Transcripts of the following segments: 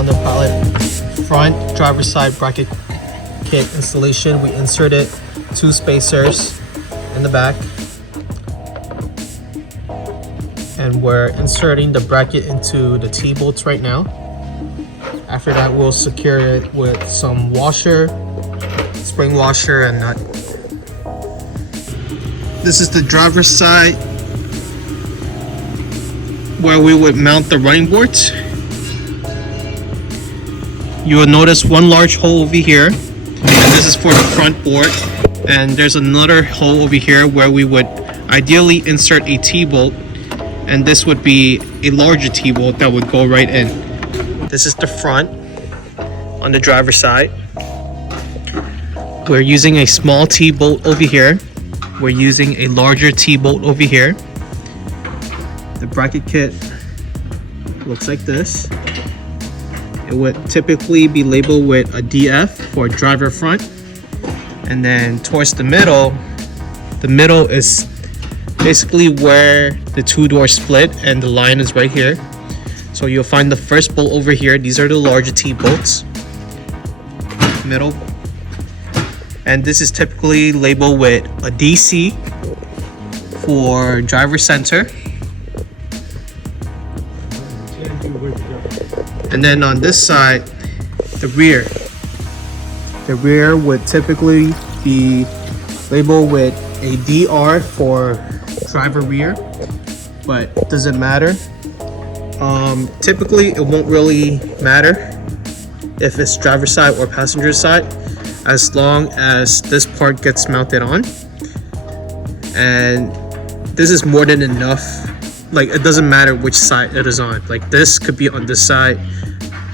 Honda Pilot front driver's side bracket kit installation. We inserted 2 spacers in the back, and we're inserting the bracket into the T-bolts right now. After that, we'll secure it with some washer, spring washer, and nut. This is the driver's side where we would mount the running boards. You will notice one large hole over here, and this is for the front board. And there's another hole over here where we would ideally insert a T-bolt, and this would be a larger T-bolt that would go right in. This is the front on the driver's side. We're using a small T-bolt over here. We're using a larger T-bolt over here. The bracket kit looks like this. It would typically be labeled with a DF for driver front. And then towards the middle is basically where the 2 doors split, and the line is right here. So you'll find the first bolt over here. These are the larger T-bolts. Middle. And this is typically labeled with a DC for driver center. And then on this side, the rear would typically be labeled with a DR for driver rear, but doesn't matter. Typically it won't really matter if it's driver side or passenger side, as long as this part gets mounted on. And this is more than enough. Like, it doesn't matter which side it is on. Like, this could be on this side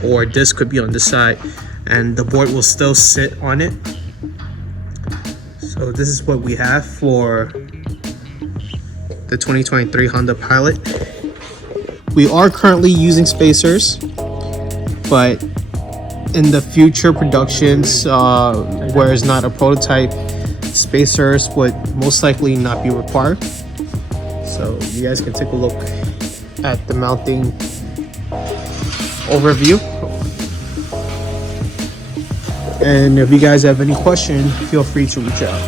or this could be on this side, and the board will still sit on it. So this is what we have for the 2023 Honda Pilot. We are currently using spacers, but in the future productions where it's not a prototype, spacers would most likely not be required. So you guys can take a look at the mounting overview. And if you guys have any questions, feel free to reach out.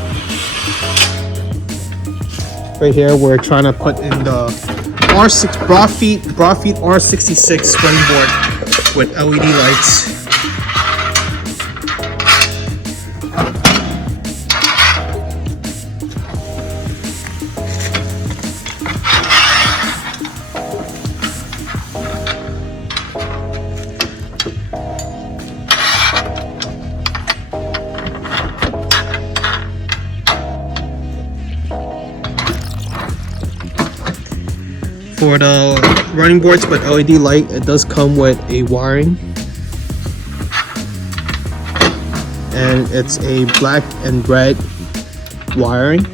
Right here, we're trying to put in the Broadfeet R66 swing board with LED lights. For the running boards with LED light, it does come with a wiring, and it's a black and red wiring.